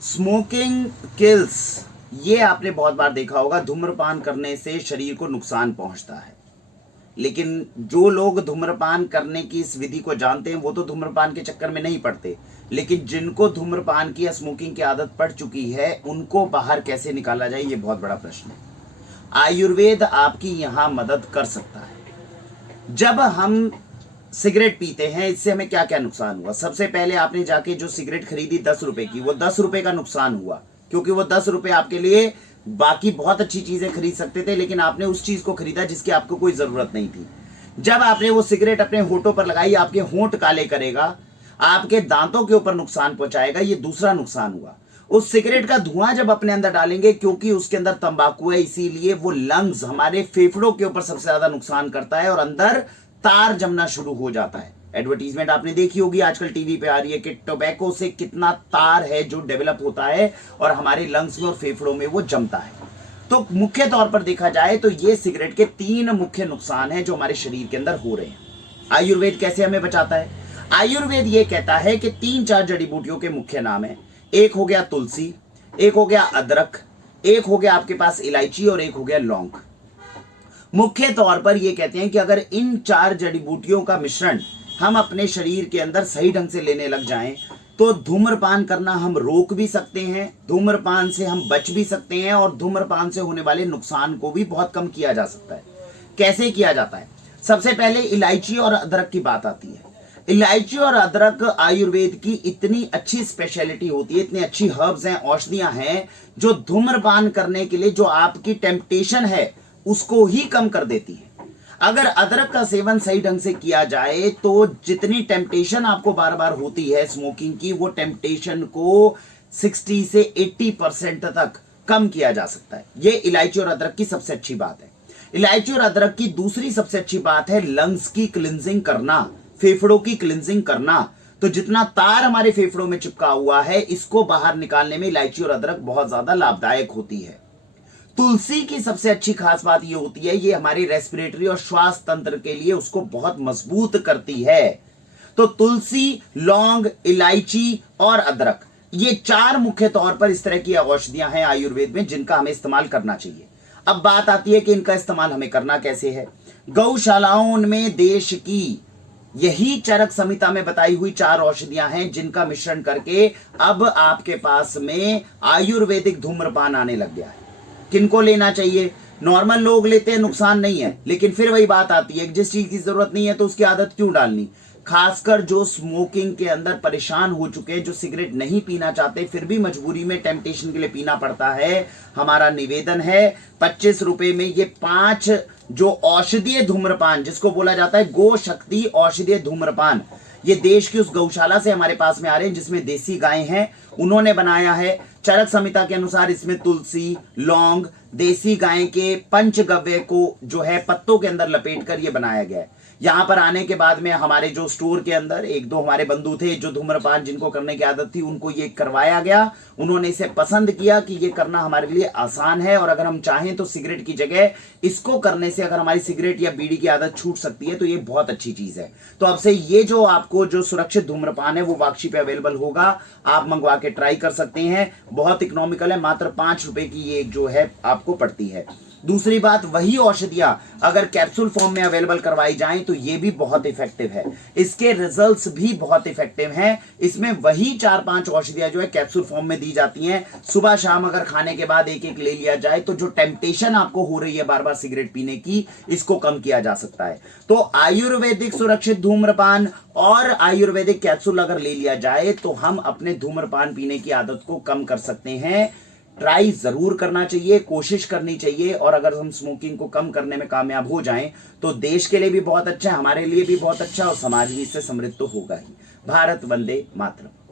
Smoking kills, ये आपने बहुत बार देखा होगा। धूम्रपान करने से शरीर को नुकसान पहुंचता है, लेकिन जो लोग धूम्रपान करने की इस विधि को जानते हैं वो तो धूम्रपान के चक्कर में नहीं पड़ते, लेकिन जिनको धूम्रपान की या स्मोकिंग की आदत पड़ चुकी है उनको बाहर कैसे निकाला जाए, ये बहुत बड़ा प्रश्न है। आयुर्वेद आपकी यहां मदद कर सकता है। जब हम सिगरेट पीते हैं, इससे हमें क्या क्या नुकसान हुआ? सबसे पहले आपने जाके जो सिगरेट खरीदी 10 रुपए की, वो 10 रुपए का नुकसान हुआ, क्योंकि वो 10 रुपए आपके लिए बाकी बहुत अच्छी चीजें खरीद सकते थे, लेकिन आपने उस चीज को खरीदा जिसकी आपको कोई जरूरत नहीं थी। जब आपने वो सिगरेट अपने होठों पर लगाई, आपके होंठ काले करेगा, आपके दांतों के ऊपर नुकसान पहुंचाएगा, ये दूसरा नुकसान हुआ। उस सिगरेट का धुआं जब अपने अंदर डालेंगे, क्योंकि उसके अंदर तंबाकू है, इसीलिए वो लंग्स, हमारे फेफड़ों के ऊपर सबसे ज्यादा नुकसान करता है और अंदर तार जमना शुरू हो जाता है। एडवर्टीजमेंट आपने देखी होगी, आजकल टीवी पे आ रही है कि टोबैको से कितना तार है जो डेवलप होता है और हमारे लंग्स में और फेफड़ों में वो जमता है। तो मुख्य तौर पर देखा जाए तो ये सिगरेट के 3 मुख्य नुकसान हैं जो हमारे शरीर के अंदर हो रहे हैं। आयुर्वेद कैसे हमें बचाता है? आयुर्वेद ये कहता है कि 3-4 जड़ी बूटियों के मुख्य नाम है। एक हो गया तुलसी, एक हो गया अदरक, एक हो गया आपके पास इलायची और एक हो गया लौंग। मुख्य तौर पर यह कहते हैं कि अगर इन 4 जड़ी बूटियों का मिश्रण हम अपने शरीर के अंदर सही ढंग से लेने लग जाएं तो धूम्रपान करना हम रोक भी सकते हैं, धूम्रपान से हम बच भी सकते हैं और धूम्रपान से होने वाले नुकसान को भी बहुत कम किया जा सकता है। कैसे किया जाता है? सबसे पहले इलायची और अदरक की बात आती है। इलायची और अदरक आयुर्वेद की इतनी अच्छी स्पेशलिटी होती है, इतनी अच्छी हर्ब्स हैं, औषधियां हैं, जो धूम्रपान करने के लिए जो आपकी टेम्पटेशन है उसको ही कम कर देती है। अगर अदरक का सेवन सही ढंग से किया जाए तो जितनी टेम्पटेशन आपको बार बार होती है स्मोकिंग की, वो टेम्पटेशन को 60 से 80% तक कम किया जा सकता है। ये इलायची और अदरक की सबसे अच्छी बात है। इलायची और अदरक की दूसरी सबसे अच्छी बात है लंग्स की क्लिनजिंग करना, फेफड़ों की क्लिनजिंग करना। तो जितना तार हमारे फेफड़ों में चिपका हुआ है, इसको बाहर निकालने में इलायची और अदरक बहुत ज्यादा लाभदायक होती है। तुलसी की सबसे अच्छी खास बात यह होती है, ये हमारी रेस्पिरेटरी और श्वास तंत्र के लिए उसको बहुत मजबूत करती है। तो तुलसी, लौंग, इलायची और अदरक, ये 4 मुख्य तौर पर इस तरह की औषधियां हैं आयुर्वेद में जिनका हमें इस्तेमाल करना चाहिए। अब बात आती है कि इनका इस्तेमाल हमें करना कैसे है। गौशालाओं में देश की यही चरक संहिता में बताई हुई 4 औषधियां हैं जिनका मिश्रण करके अब आपके पास में आयुर्वेदिक धूम्रपान आने लग गया है। किनको लेना चाहिए? नॉर्मल लोग लेते हैं, नुकसान नहीं है, लेकिन फिर वही बात आती है कि जिस चीज की जरूरत नहीं है तो उसकी आदत क्यों डालनी। खासकर जो स्मोकिंग के अंदर परेशान हो चुके हैं, जो सिगरेट नहीं पीना चाहते फिर भी मजबूरी में टेम्पटेशन के लिए पीना पड़ता है, हमारा निवेदन है 25 रुपए में ये 5 जो औषधीय धूम्रपान, जिसको बोला जाता है गो शक्ति औषधीय धूम्रपान, ये देश की उस गौशाला से हमारे पास में आ रहे हैं जिसमें देसी गायें हैं, उन्होंने बनाया है। चरक संहिता के अनुसार इसमें तुलसी, लौंग, देसी गाय के पंचगव्य को जो है पत्तों के अंदर लपेट कर ये बनाया गया है। यहां पर आने के बाद में हमारे जो स्टोर के अंदर 1-2 हमारे बंधु थे जो धूम्रपान जिनको करने की आदत थी, उनको ये करवाया गया। उन्होंने इसे पसंद किया कि ये करना हमारे लिए आसान है और अगर हम चाहें तो सिगरेट की जगह इसको करने से अगर हमारी सिगरेट या बीड़ी की आदत छूट सकती है तो ये बहुत अच्छी चीज है। तो अब से ये जो आपको जो सुरक्षित धूम्रपान है वो वाक्षी पे अवेलेबल होगा, आप मंगवा के ट्राई कर सकते हैं। बहुत इकोनॉमिकल है, मात्र 5 रुपए की ये जो है आपको पड़ती है। दूसरी बात, वही औषधियां अगर कैप्सूल फॉर्म में अवेलेबल करवाई जाएं तो ये भी बहुत इफेक्टिव है, इसके रिजल्ट्स भी बहुत इफेक्टिव हैं। इसमें वही 4-5 औषधियां जो है कैप्सूल फॉर्म में दी जाती हैं। सुबह शाम अगर खाने के बाद एक ले लिया जाए तो जो टेम्पटेशन आपको हो रही है बार बार सिगरेट पीने की, इसको कम किया जा सकता है। तो आयुर्वेदिक सुरक्षित धूम्रपान और आयुर्वेदिक कैप्सूल अगर ले लिया जाए तो हम अपने धूम्रपान पीने की आदत को कम कर सकते हैं। ट्राई जरूर करना चाहिए, कोशिश करनी चाहिए, और अगर हम स्मोकिंग को कम करने में कामयाब हो जाएं तो देश के लिए भी बहुत अच्छा है, हमारे लिए भी बहुत अच्छा, और समाज भी इससे समृद्ध तो होगा ही। भारत वंदे मातरम।